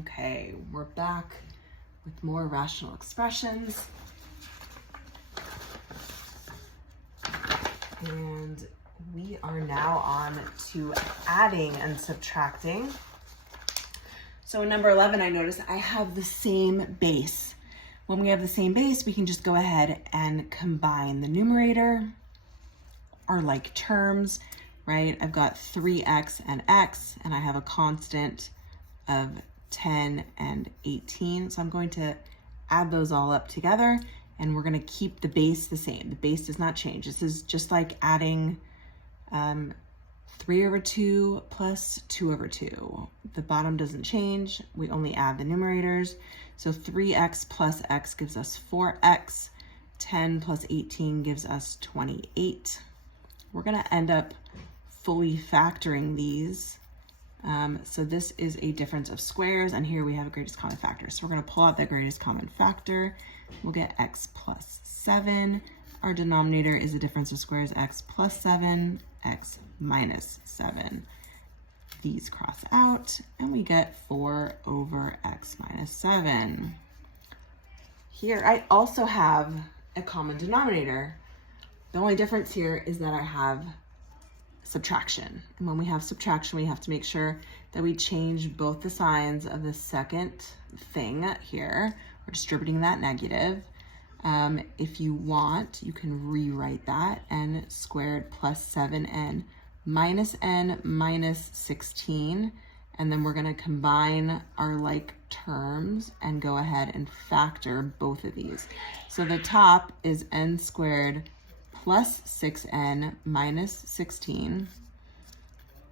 Okay, we're back with more rational expressions. And we are now on to adding and subtracting. So in number 11, I notice I have the same base. When we have the same base, we can just go ahead and combine the numerator, or like terms, right? I've got 3x and x, and I have a constant of 10 and 18. So I'm going to add those all up together, and we're going to keep the base the same. The base does not change. This is just like adding 3 over 2 plus 2 over 2. The bottom doesn't change. We only add the numerators. So 3x plus x gives us 4x. 10 plus 18 gives us 28. We're going to end up fully factoring these. So this is a difference of squares, and here we have a greatest common factor. So we're going to pull out the greatest common factor. We'll get x plus 7. Our denominator is a difference of squares, x plus 7, x minus 7. These cross out, and we get 4 over x minus 7. Here I also have a common denominator. The only difference here is that I have subtraction. And when we have subtraction, we have to make sure that we change both the signs of the second thing here. We're distributing that negative. If you want, you can rewrite that. N squared plus 7n minus 16. And then we're going to combine our like terms and go ahead and factor both of these. So the top is n squared plus 6n minus 16.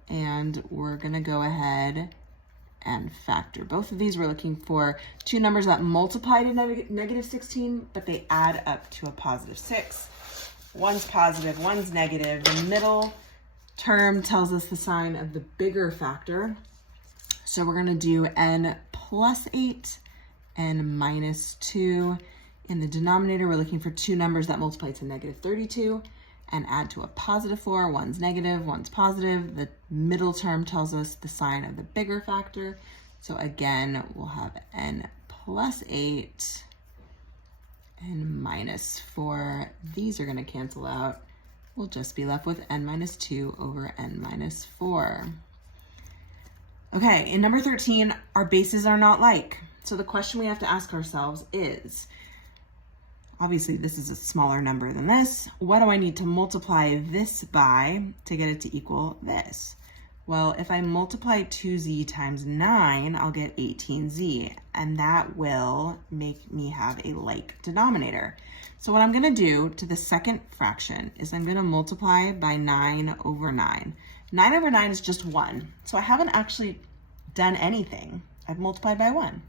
And we're going to go ahead and factor both of these. We're looking for two numbers that multiply to negative 16, but they add up to a positive 6. One's positive, one's negative. The middle term tells us the sign of the bigger factor. So we're going to do n plus 8 and minus 2. In the denominator, we're looking for two numbers that multiply to negative 32 and add to a positive 4. One's negative, one's positive. The middle term tells us the sign of the bigger factor. So again, we'll have n plus 8 and minus 4. These are going to cancel out. We'll just be left with n minus 2 over n minus 4. Okay, in number 13, our bases are not like. So the question we have to ask ourselves is, obviously this is a smaller number than this. What do I need to multiply this by to get it to equal this? Well, if I multiply 2z times 9, I'll get 18z, and that will make me have a like denominator. So what I'm going to do to the second fraction is I'm going to multiply by 9 over 9. 9 over 9 is just 1, so I haven't actually done anything. I've multiplied by 1.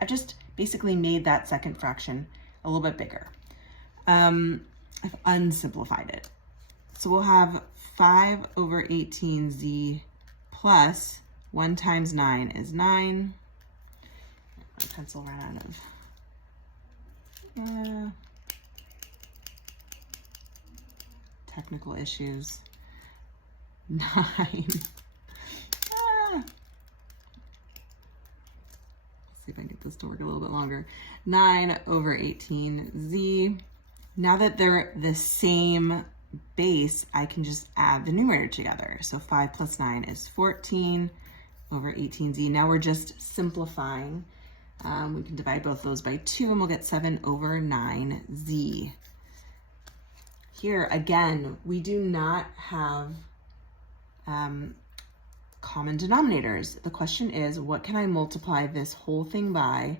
I've just basically made that second fraction a little bit bigger. I've unsimplified it. So we'll have 5 over 18z plus 1 times 9 is 9. My pencil ran out of technical issues. 9. See if I can get this to work a little bit longer. 9 over 18z. Now that they're the same base, I can just add the numerator together. So 5 plus 9 is 14 over 18z. Now we're just simplifying. We can divide both those by 2 and we'll get 7 over 9z. Here, again, we do not have common denominators. The question is, what can I multiply this whole thing by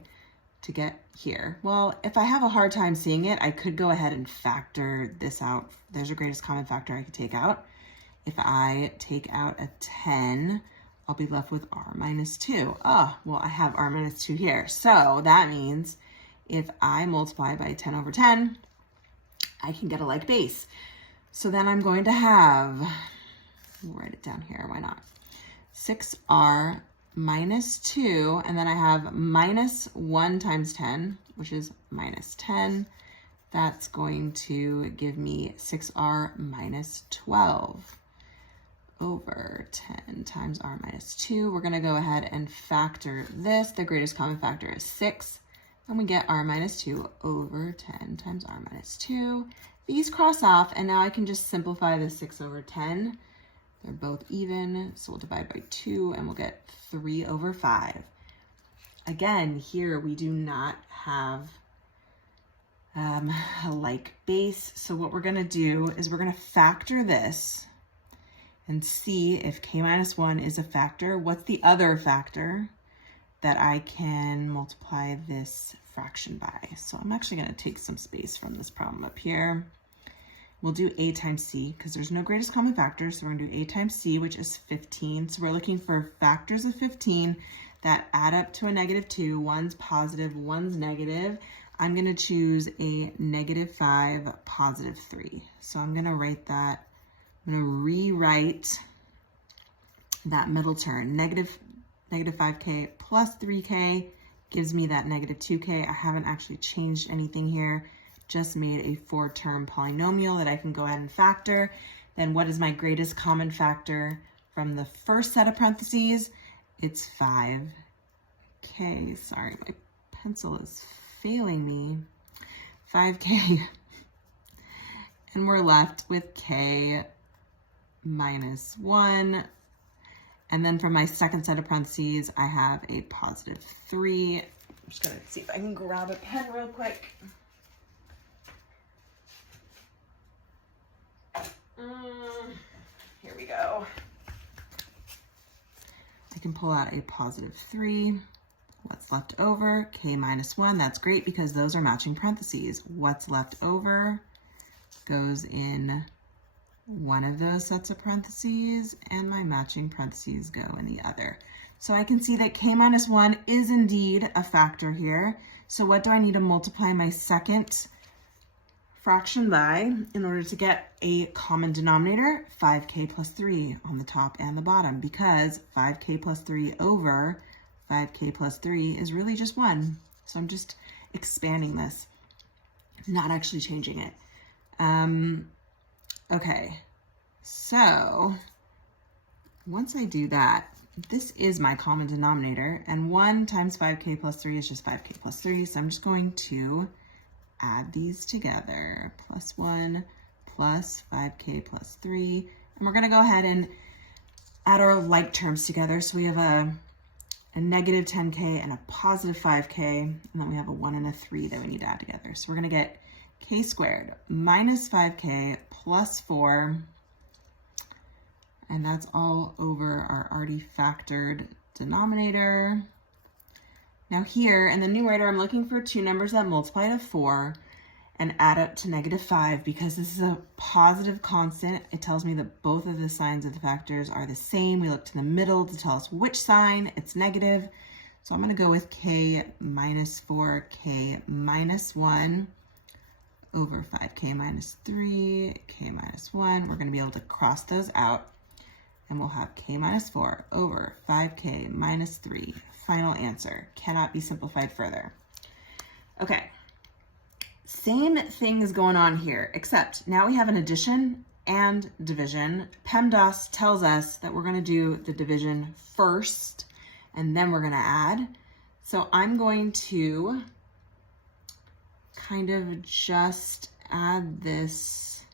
to get here? Well, if I have a hard time seeing it, I could go ahead and factor this out. There's a greatest common factor I could take out. If I take out a 10, I'll be left with r minus 2. Oh, well, I have r minus 2 here. So that means if I multiply by 10 over 10, I can get a like base. So then I'm going to have, we'll write it down here, why not? 6r minus 2, and then I have minus 1 times 10, which is minus 10. That's going to give me 6r minus 12. over 10 times r minus 2. We're going to go ahead and factor this. The greatest common factor is 6. And we get r minus 2 over 10 times r minus 2. These cross off, and now I can just simplify the 6 over 10. They're both even, so we'll divide by 2, and we'll get 3 over 5. Again, here we do not have a like base, so what we're going to do is we're going to factor this and see if k minus 1 is a factor. What's the other factor that I can multiply this fraction by? So I'm actually going to take some space from this problem up here. We'll do a times c because there's no greatest common factor, so we're going to do a times c, which is 15. So we're looking for factors of 15 that add up to a -2. One's positive, one's negative. I'm going to choose a -5, +3. So I'm going to write that. I'm going to rewrite that middle term. Negative 5k plus 3k gives me that -2k. I haven't actually changed anything here, just made a 4-term polynomial that I can go ahead and factor. Then what is my greatest common factor from the first set of parentheses? It's 5k. Sorry, my pencil is failing me. 5k. And we're left with k minus 1. And then for my second set of parentheses, I have a +3. I'm just gonna see if I can grab a pen real quick. Here we go. I can pull out a +3. What's left over? K minus 1. That's great because those are matching parentheses. What's left over goes in one of those sets of parentheses, and my matching parentheses go in the other. So I can see that k minus 1 is indeed a factor here. So what do I need to multiply my second fraction by in order to get a common denominator? 5k plus 3 on the top and the bottom, because 5k plus 3 over 5k plus 3 is really just 1. So I'm just expanding this, not actually changing it. Okay, so once I do that, this is my common denominator, and 1 times 5k plus 3 is just 5k plus 3, so I'm just going to add these together. Plus 1 plus 5k plus 3, and we're going to go ahead and add our like terms together. So we have a negative 10k and a positive 5k, and then we have a 1 and a 3 that we need to add together. So we're going to get k squared minus 5k plus 4, and that's all over our already factored denominator. Now here in the numerator, I'm looking for two numbers that multiply to 4 and add up to -5. Because this is a positive constant, it tells me that both of the signs of the factors are the same. We look to the middle to tell us which sign it's negative. So I'm going to go with k minus 4, k minus 1 over 5k minus 3, k minus 1. We're going to be able to cross those out, and we'll have k minus 4 over 5k minus 3. Final answer. Cannot be simplified further. Okay, same thing is going on here, except now we have an addition and division. PEMDAS tells us that we're going to do the division first, and then we're going to add. So I'm going to kind of just add this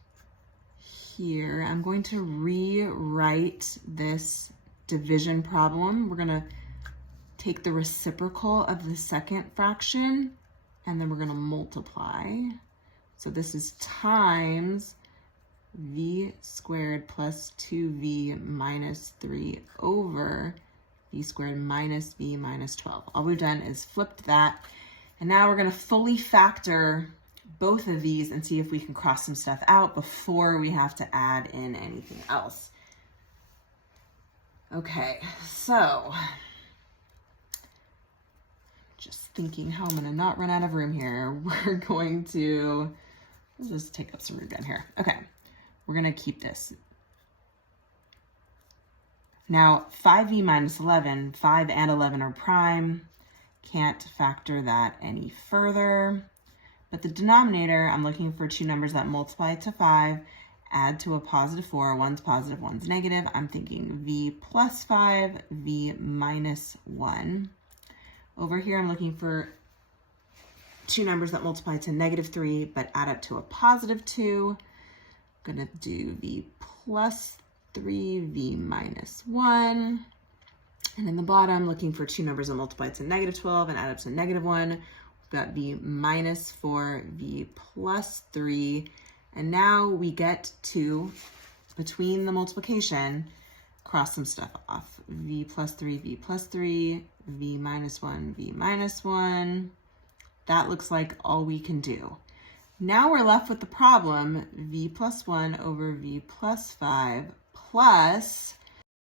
here. I'm going to rewrite this division problem. We're going to take the reciprocal of the second fraction, and then we're going to multiply. So this is times v squared plus 2v minus 3 over v squared minus v minus 12. All we've done is flipped that. And now we're going to fully factor both of these and see if we can cross some stuff out before we have to add in anything else. Okay, so just thinking how I'm going to not run out of room here. We're going to, let's just take up some room down here. Okay, we're going to keep this. Now 5v minus 11, 5 and 11 are prime. Can't factor that any further. But the denominator, I'm looking for two numbers that multiply to 5 add to a positive 4. One's positive, one's negative. I'm thinking v plus 5, v minus 1. Over here, I'm looking for two numbers that multiply to negative 3, but add up to a positive 2. I'm going to do v plus 3, v minus 1. And in the bottom, looking for two numbers that multiply to negative 12 and add up to negative 1. We've got v minus 4, v plus 3. And now we get to, between the multiplication, cross some stuff off. V plus 3, v plus 3, v minus 1, v minus 1. That looks like all we can do. Now we're left with the problem v plus 1 over v plus 5 plus